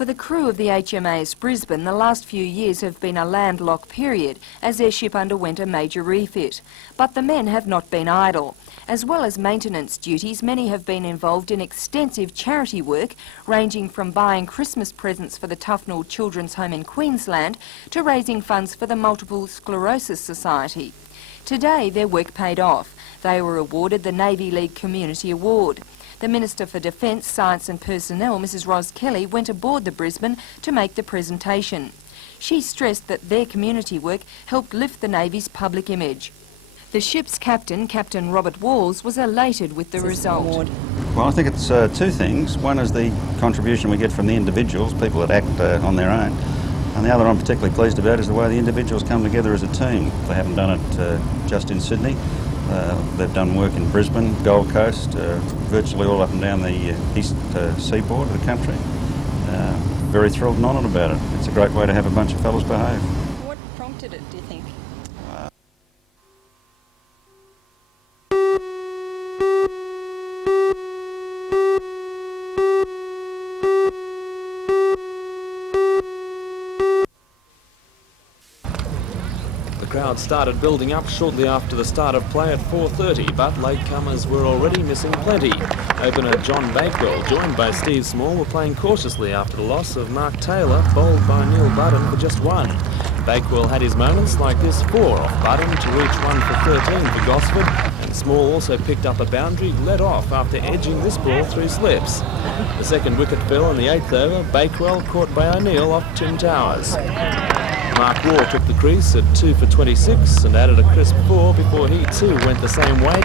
For the crew of the HMAS Brisbane, the last few years have been a landlocked period as their ship underwent a major refit. But the men have not been idle. As well as maintenance duties, many have been involved in extensive charity work, ranging from buying Christmas presents for the Tufnell Children's Home in Queensland to raising funds for the Multiple Sclerosis Society. Today, their work paid off. They were awarded the Navy League Community Award. The Minister for Defence, Science and Personnel, Mrs Ros Kelly, went aboard the Brisbane to make the presentation. She stressed that their community work helped lift the Navy's public image. The ship's captain, Captain Robert Walls, was elated with the result. Well, I think it's two things. One is the contribution we get from the individuals, people that act on their own. And the other I'm particularly pleased about is the way the individuals come together as a team. They haven't done it just in Sydney. They've done work in Brisbane, Gold Coast, virtually all up and down the east seaboard of the country. Very thrilled and honoured about it. It's a great way to have a bunch of fellows behave. What prompted it, do you think? The crowd started building up shortly after the start of play at 4:30, but latecomers were already missing plenty. Opener John Bakewell, joined by Steve Small, were playing cautiously after the loss of Mark Taylor, bowled by Neil Budden for just one. Bakewell had his moments like this 4 off Budden to reach 1 for 13 for Gosford, and Small also picked up a boundary, led off after edging this ball through slips. The second wicket fell in the 8th over, Bakewell caught by O'Neill off Tim Towers. Mark Waugh took the crease at 2 for 26 and added a crisp 4 before he too went the same way.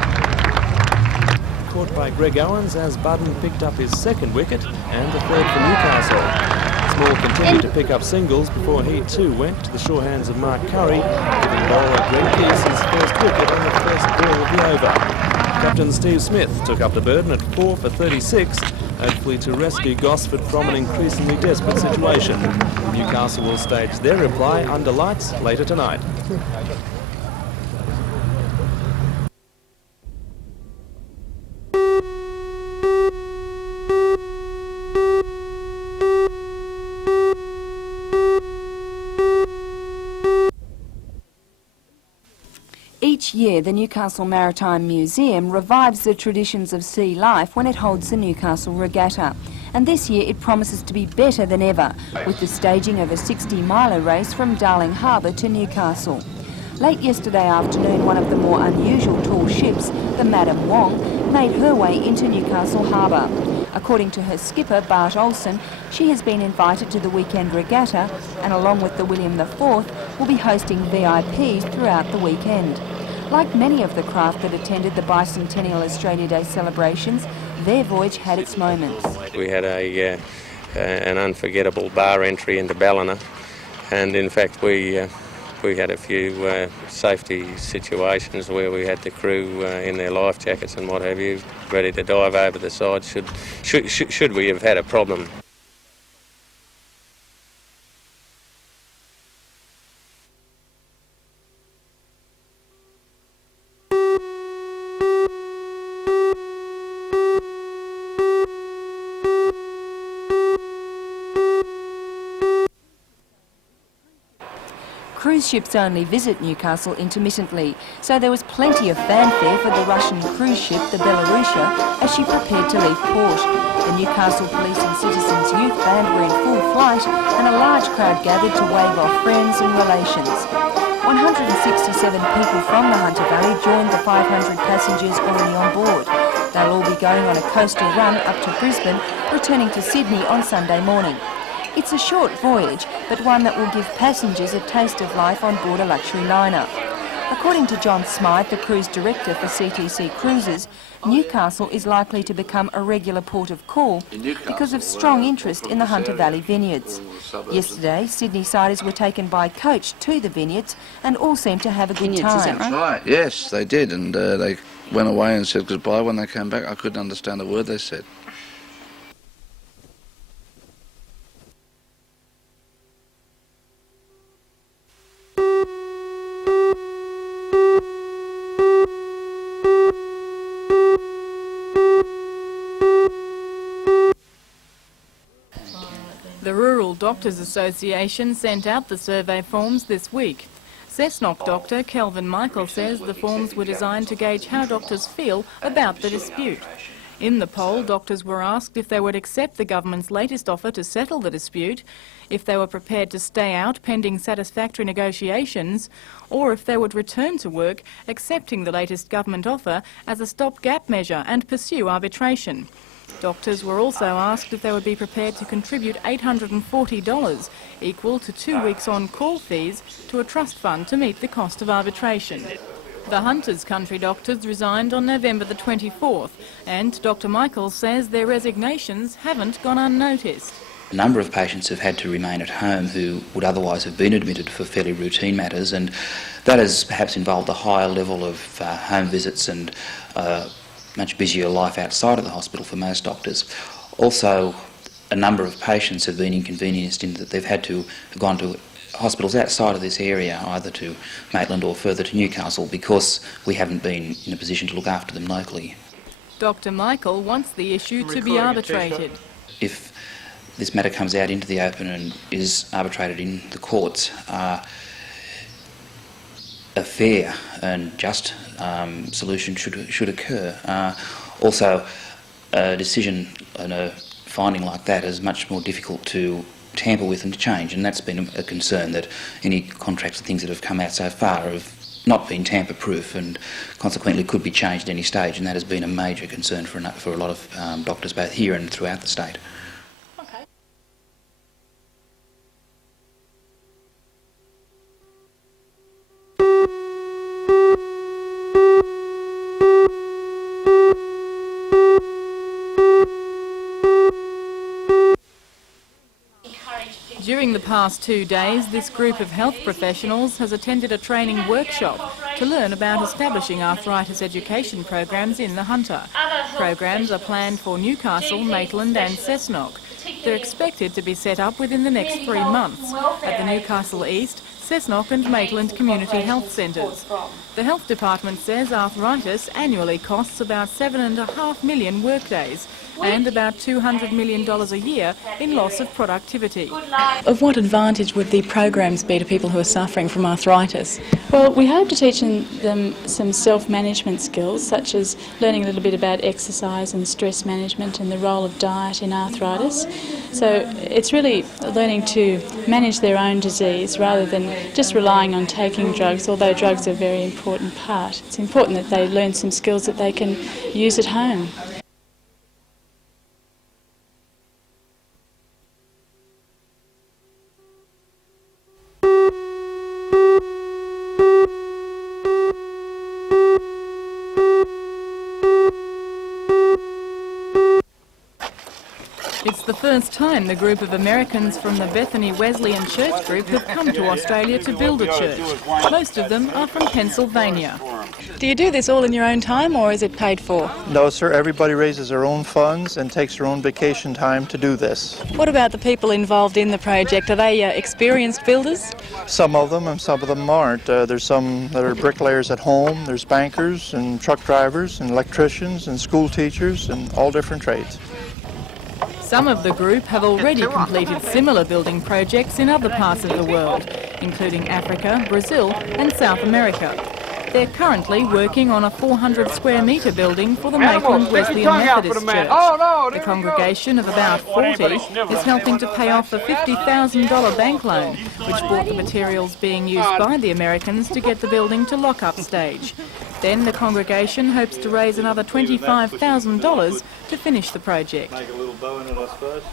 Caught by Greg Owens as Budden picked up his second wicket and the third for Newcastle. Small continued to pick up singles before he too went to the sure hands of Mark Curry, giving bowler Greg Pearce his first wicket on the first ball of the over. Captain Steve Smith took up the burden at 4 for 36, hopefully to rescue Gosford from an increasingly desperate situation. Newcastle will stage their reply under lights later tonight. Each year, the Newcastle Maritime Museum revives the traditions of sea life when it holds the Newcastle Regatta. And this year it promises to be better than ever, with the staging of a 60-miler race from Darling Harbour to Newcastle. Late yesterday afternoon, one of the more unusual tall ships, the Madam Wong, made her way into Newcastle Harbour. According to her skipper, Bart Olsen, she has been invited to the weekend regatta and, along with the William IV, will be hosting VIPs throughout the weekend. Like many of the craft that attended the Bicentennial Australia Day celebrations, their voyage had its moments. We had an unforgettable bar entry into Ballina, and in fact we had a few safety situations where we had the crew in their life jackets and what have you, ready to dive over the side should we have had a problem. Cruise ships only visit Newcastle intermittently, so there was plenty of fanfare for the Russian cruise ship, the Belarusia, as she prepared to leave port. The Newcastle Police and Citizens Youth Band were in full flight, and a large crowd gathered to wave off friends and relations. 167 people from the Hunter Valley joined the 500 passengers already on board. They'll all be going on a coastal run up to Brisbane, returning to Sydney on Sunday morning. It's a short voyage, but one that will give passengers a taste of life on board a luxury liner. According to John Smythe, the cruise director for CTC Cruises, Newcastle is likely to become a regular port of call because of strong interest in the Hunter Valley vineyards. Yesterday, Sydney-siders were taken by coach to the vineyards and all seemed to have a good time. That's right, yes, they did, and they went away and said goodbye. When they came back, I couldn't understand a word they said. The Rural Doctors Association sent out the survey forms this week. Cessnock doctor Kelvin Michael says the forms were designed to gauge how doctors feel about the dispute. In the poll, doctors were asked if they would accept the government's latest offer to settle the dispute, if they were prepared to stay out pending satisfactory negotiations, or if they would return to work accepting the latest government offer as a stopgap measure and pursue arbitration. Doctors were also asked if they would be prepared to contribute $840, equal to 2 weeks on-call fees, to a trust fund to meet the cost of arbitration. The Hunters Country doctors resigned on November the 24th, and Dr Michael says their resignations haven't gone unnoticed. A number of patients have had to remain at home who would otherwise have been admitted for fairly routine matters, and that has perhaps involved a higher level of home visits and much busier life outside of the hospital for most doctors. Also, a number of patients have been inconvenienced in that they've had to have gone to hospitals outside of this area, either to Maitland or further to Newcastle, because we haven't been in a position to look after them locally. Dr Michael wants the issue to be arbitrated. If this matter comes out into the open and is arbitrated in the courts, a fair and just solution should occur. Also, a decision and a finding like that is much more difficult to tamper with and to change, and that's been a concern, that any contracts and things that have come out so far have not been tamper-proof and consequently could be changed at any stage, and that has been a major concern for a lot of doctors both here and throughout the state. During the past 2 days, this group of health professionals has attended a training workshop to learn about establishing arthritis education programs in the Hunter. Programs are planned for Newcastle, Maitland and Cessnock. They're expected to be set up within the next 3 months at the Newcastle East, Cessnock and Maitland Community Health Centres. The Health Department says arthritis annually costs about 7.5 million workdays and about $200 million a year in loss of productivity. Of what advantage would the programs be to people who are suffering from arthritis? Well, we hope to teach them some self-management skills, such as learning a little bit about exercise and stress management and the role of diet in arthritis. So it's really learning to manage their own disease rather than just relying on taking drugs, although drugs are a very important part. It's important that they learn some skills that they can use at home. It's the first time the group of Americans from the Bethany Wesleyan Church group have come to Australia to build a church. Most of them are from Pennsylvania. Do you do this all in your own time, or is it paid for? No, sir. Everybody raises their own funds and takes their own vacation time to do this. What about the people involved in the project? Are they experienced builders? Some of them, and some of them aren't. There's some that are bricklayers at home. There's bankers and truck drivers and electricians and school teachers and all different trades. Some of the group have already completed similar building projects in other parts of the world, including Africa, Brazil and South America. They're currently working on a 400 square metre building for the Maitland Wesleyan Methodist Church. The congregation of about 40 is helping to pay off a $50,000 bank loan, which bought the materials being used by the Americans to get the building to lock-up stage. Then the congregation hopes to raise another $25,000 to finish the project. Make a little bow in it, I suppose.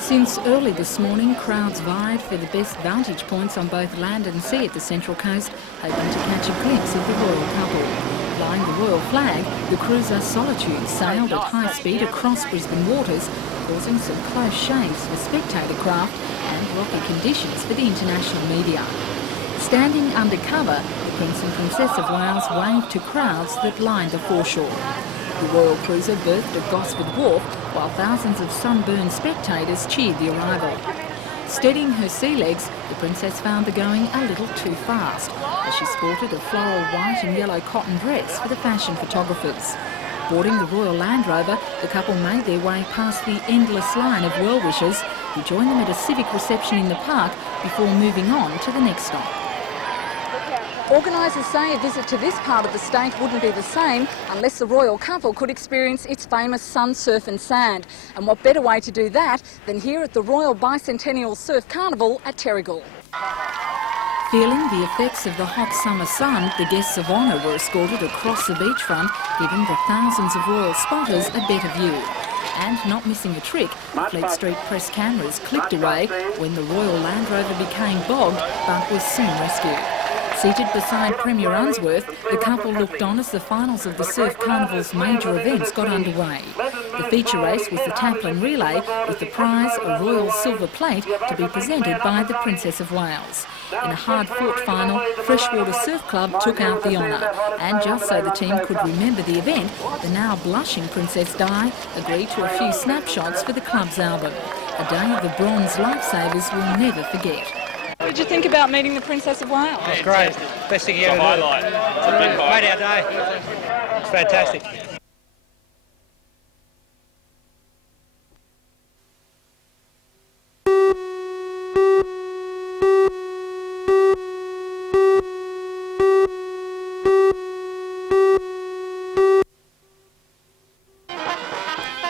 Since early this morning, crowds vied for the best vantage points on both land and sea at the Central Coast, hoping to catch a glimpse of the royal couple. Flying the royal flag, the cruiser Solitude sailed at high speed across Brisbane waters, causing some close shaves for spectator craft and rocky conditions for the international media. Standing under cover, the Prince and Princess of Wales waved to crowds that lined the foreshore. The Royal Cruiser berthed at Gosford Wharf while thousands of sunburned spectators cheered the arrival. Steadying her sea legs, the Princess found the going a little too fast as she sported a floral white and yellow cotton dress for the fashion photographers. Boarding the Royal Land Rover, the couple made their way past the endless line of well-wishers who joined them at a civic reception in the park before moving on to the next stop. Organisers say a visit to this part of the state wouldn't be the same unless the royal couple could experience its famous sun, surf and sand. And what better way to do that than here at the Royal Bicentennial Surf Carnival at Terrigal. Feeling the effects of the hot summer sun, the guests of honour were escorted across the beachfront, giving the thousands of royal spotters a better view. And not missing a trick, the Fleet Street press cameras clicked away when the Royal Land Rover became bogged but was soon rescued. Seated beside Premier Unsworth, the couple looked on as the finals of the Surf Carnival's major events got underway. The feature race was the Taplin Relay, with the prize, a royal silver plate, to be presented by the Princess of Wales. In a hard-fought final, Freshwater Surf Club took out the honour, and just so the team could remember the event, the now blushing Princess Di agreed to a few snapshots for the club's album. A day the bronze lifesavers will never forget. What did you think about meeting the Princess of Wales? It's great. Best thing you ever did. Made our day. It's fantastic.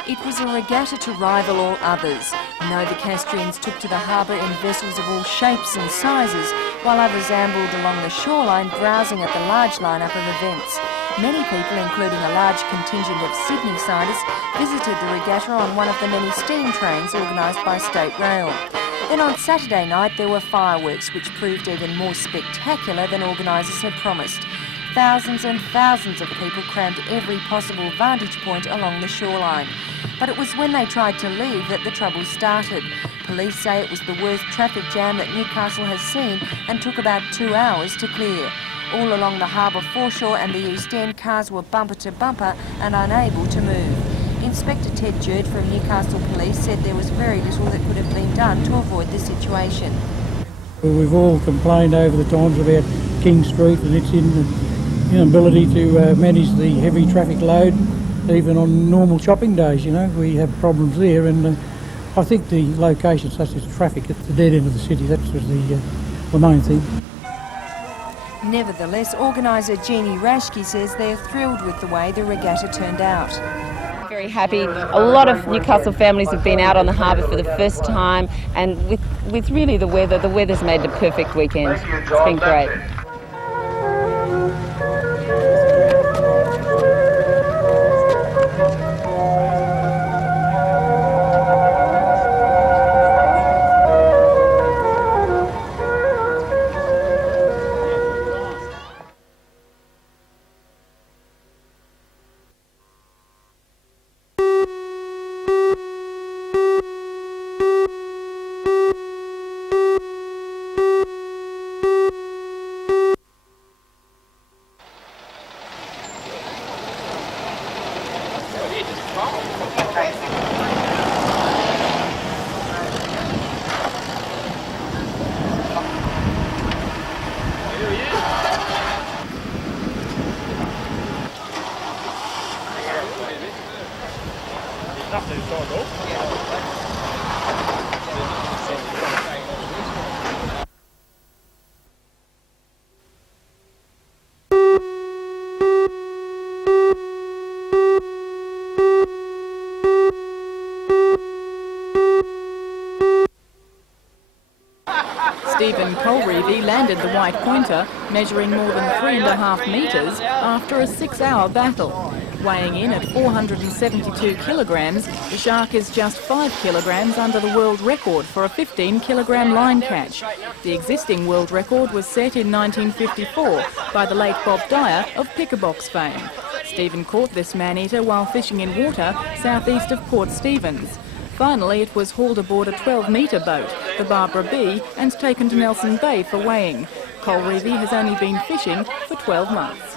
It was a regatta to rival all others. Novocastrians took to the harbour in vessels of all shapes and sizes, while others ambled along the shoreline browsing at the large lineup of events. Many people, including a large contingent of Sydney-siders, visited the regatta on one of the many steam trains organised by State Rail. Then on Saturday night there were fireworks, which proved even more spectacular than organisers had promised. Thousands and thousands of people crammed every possible vantage point along the shoreline. But it was when they tried to leave that the trouble started. Police say it was the worst traffic jam that Newcastle has seen and took about 2 hours to clear. All along the harbour foreshore and the East End, cars were bumper to bumper and unable to move. Inspector Ted Jerd from Newcastle Police said there was very little that could have been done to avoid the situation. We've all complained over the times about King Street and its inability to manage the heavy traffic load, even on normal shopping days. You know, we have problems there, and I think the location, such as traffic at the dead end of the city, that was the main thing. Nevertheless, organiser Jeannie Rashke says they're thrilled with the way the regatta turned out. Very happy. A lot of Newcastle families have been out on the harbour for the first time, and with really the weather's made it a perfect weekend. It's been great. Stephen Colreevy landed the white pointer, measuring more than 3.5 metres, after a 6-hour battle. Weighing in at 472 kilograms, the shark is just 5 kilograms under the world record for a 15-kilogram line catch. The existing world record was set in 1954 by the late Bob Dyer of Pickerbox fame. Stephen caught this man-eater while fishing in water southeast of Port Stephens. Finally, it was hauled aboard a 12-metre boat, the Barbara B, and taken to Nelson Bay for weighing. Colreevy has only been fishing for 12 months.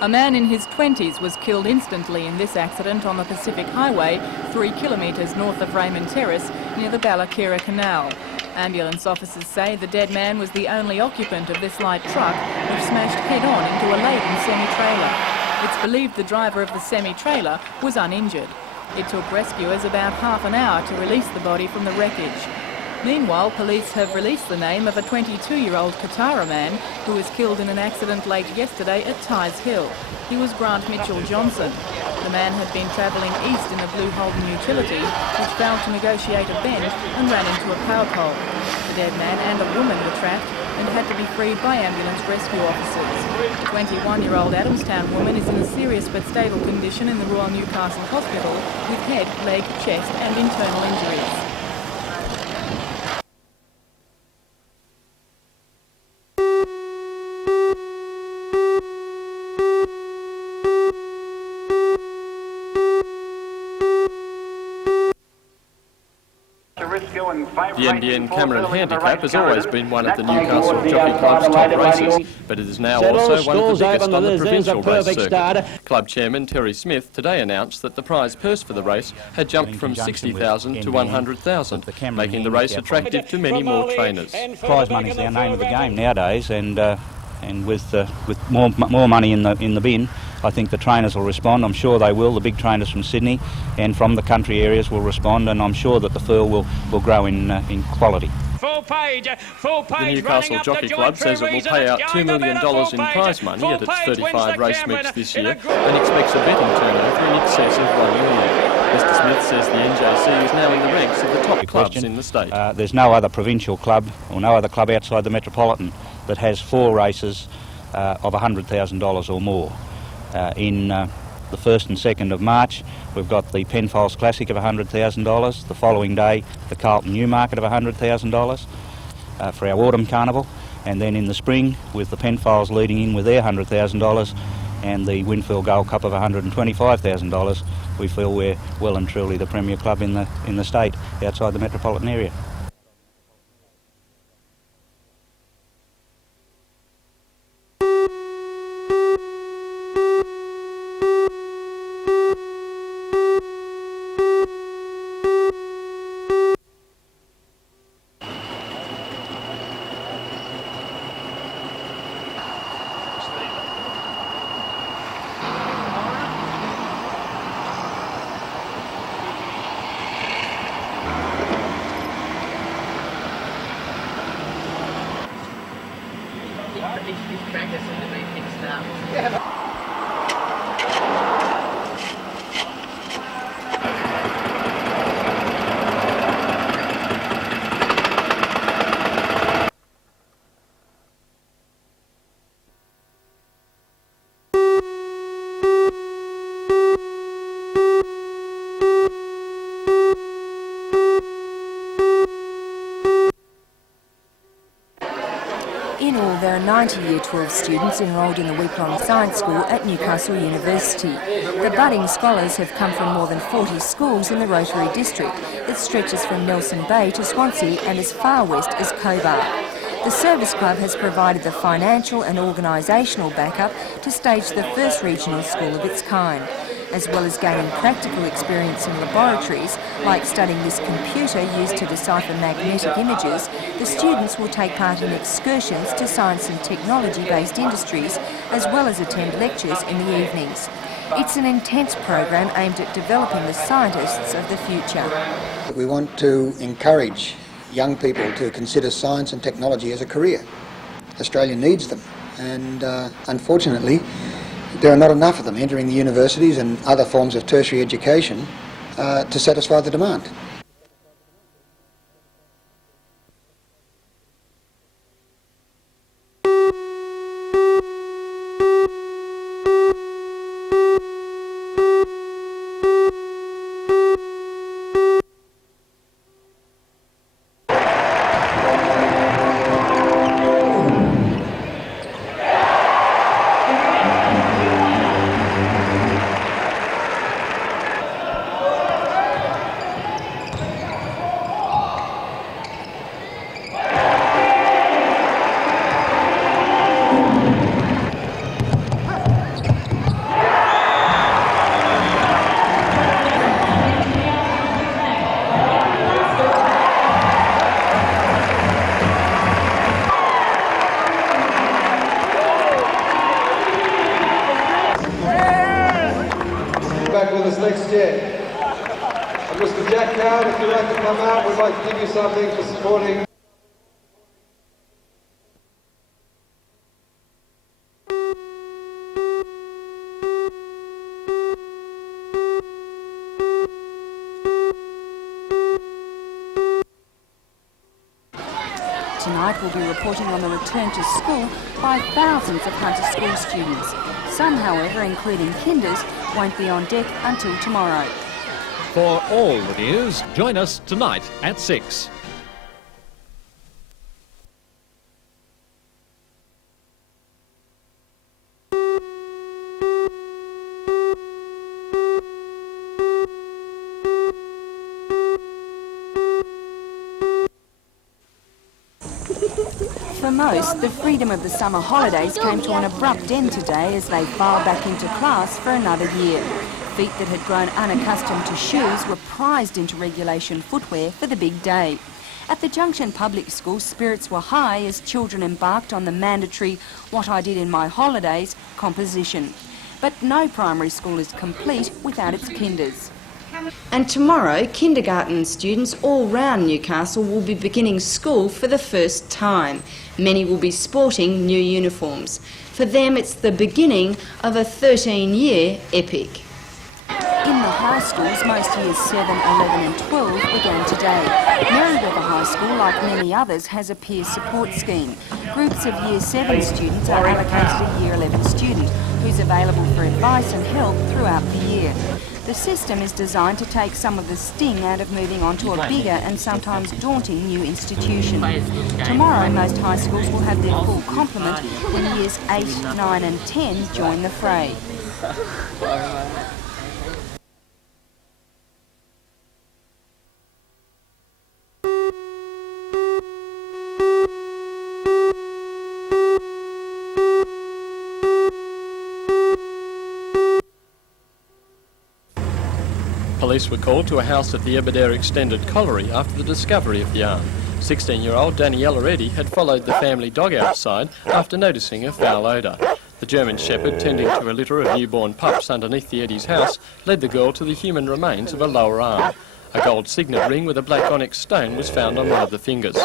A man in his 20s was killed instantly in this accident on the Pacific Highway, 3 kilometres north of Raymond Terrace, near the Ballakira Canal. Ambulance officers say the dead man was the only occupant of this light truck, which smashed head-on into a laden semi-trailer. It's believed the driver of the semi-trailer was uninjured. It took rescuers about half an hour to release the body from the wreckage. Meanwhile, police have released the name of a 22-year-old Katara man who was killed in an accident late yesterday at Tighes Hill. He was Grant Mitchell Johnson. The man had been travelling east in a Blue Holden utility, which failed to negotiate a bend and ran into a power pole. The dead man and a woman were trapped and had to be freed by ambulance rescue officers. The 21-year-old Adamstown woman is in a serious but stable condition in the Royal Newcastle Hospital with head, leg, chest and internal injuries. The NBN Cameron Handicap has always been one of the Newcastle Jockey Club's top races, but it is now also one of the biggest on the provincial race circuit. Club chairman Terry Smith today announced that the prize purse for the race had jumped from $60,000 to $100,000, making the race attractive to many more trainers. Prize money is our name of the game nowadays, and with more money in the bin, I think the trainers will respond. I'm sure they will. The big trainers from Sydney and from the country areas will respond, and I'm sure that the furl will grow in quality. The Newcastle Jockey Club says it will pay out $2 million in prize money at its 35 race meets this year and expects a betting turnover in excess of $1 million. Mr Smith says the NJC is now in the ranks of the top clubs in the state. There's no other provincial club or no other club outside the Metropolitan that has 4 races of $100,000 or more. In the 1st and 2nd of March, we've got the Penfolds Classic of $100,000. The following day, the Carlton Newmarket of $100,000 for our autumn carnival. And then in the spring, with the Penfolds leading in with their $100,000 and the Winfield Gold Cup of $125,000, we feel we're well and truly the premier club in the state outside the metropolitan area. In all, there are 90 Year 12 students enrolled in the week-long science school at Newcastle University. The budding scholars have come from more than 40 schools in the Rotary district that stretches from Nelson Bay to Swansea and as far west as Cobar. The Service Club has provided the financial and organisational backup to stage the first regional school of its kind. As well as gaining practical experience in laboratories, like studying this computer used to decipher magnetic images, the students will take part in excursions to science and technology-based industries, as well as attend lectures in the evenings. It's an intense program aimed at developing the scientists of the future. We want to encourage young people to consider science and technology as a career. Australia needs them, and unfortunately, there are not enough of them entering the universities and other forms of tertiary education to satisfy the demand. back with us next year. And Mr. Jack Coward, if you'd like to come out, we'd like to give you something for supporting. Tonight we'll be reporting on the return to school by thousands of Hunter School students. Some, however, including kinders, won't be on deck until tomorrow. For all the news, join us tonight at 6. For most, the freedom of the summer holidays came to an abrupt end today as they filed back into class for another year. Feet that had grown unaccustomed to shoes were prized into regulation footwear for the big day. At the Junction Public School, spirits were high as children embarked on the mandatory What I Did in My Holidays composition. But no primary school is complete without its kinders. And tomorrow, kindergarten students all round Newcastle will be beginning school for the first time. Many will be sporting new uniforms. For them, it's the beginning of a 13-year epic. In the high schools, most years 7, 11 and 12 began today. Merriweather High School, like many others, has a peer support scheme. Groups of Year 7 students are allocated a Year 11 student who's available for advice and help throughout the year. The system is designed to take some of the sting out of moving on to a bigger and sometimes daunting new institution. Tomorrow, most high schools will have their full complement when years 8, 9 and 10 join the fray. Police were called to a house at the Aberdare Extended Colliery after the discovery of the arm. 16-year-old Daniela Reddy had followed the family dog outside after noticing a foul odour. The German Shepherd, tending to a litter of newborn pups underneath the Eddy's house, led the girl to the human remains of a lower arm. A gold signet ring with a black onyx stone was found on one of the fingers.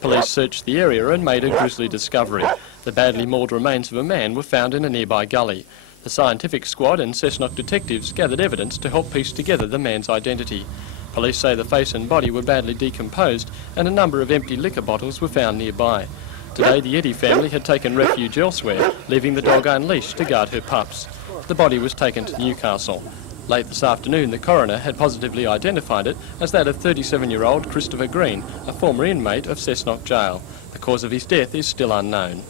Police searched the area and made a grisly discovery. The badly mauled remains of a man were found in a nearby gully. The scientific squad and Cessnock detectives gathered evidence to help piece together the man's identity. Police say the face and body were badly decomposed and a number of empty liquor bottles were found nearby. Today the Eddy family had taken refuge elsewhere, leaving the dog unleashed to guard her pups. The body was taken to Newcastle. Late this afternoon, the coroner had positively identified it as that of 37-year-old Christopher Green, a former inmate of Cessnock Jail. The cause of his death is still unknown.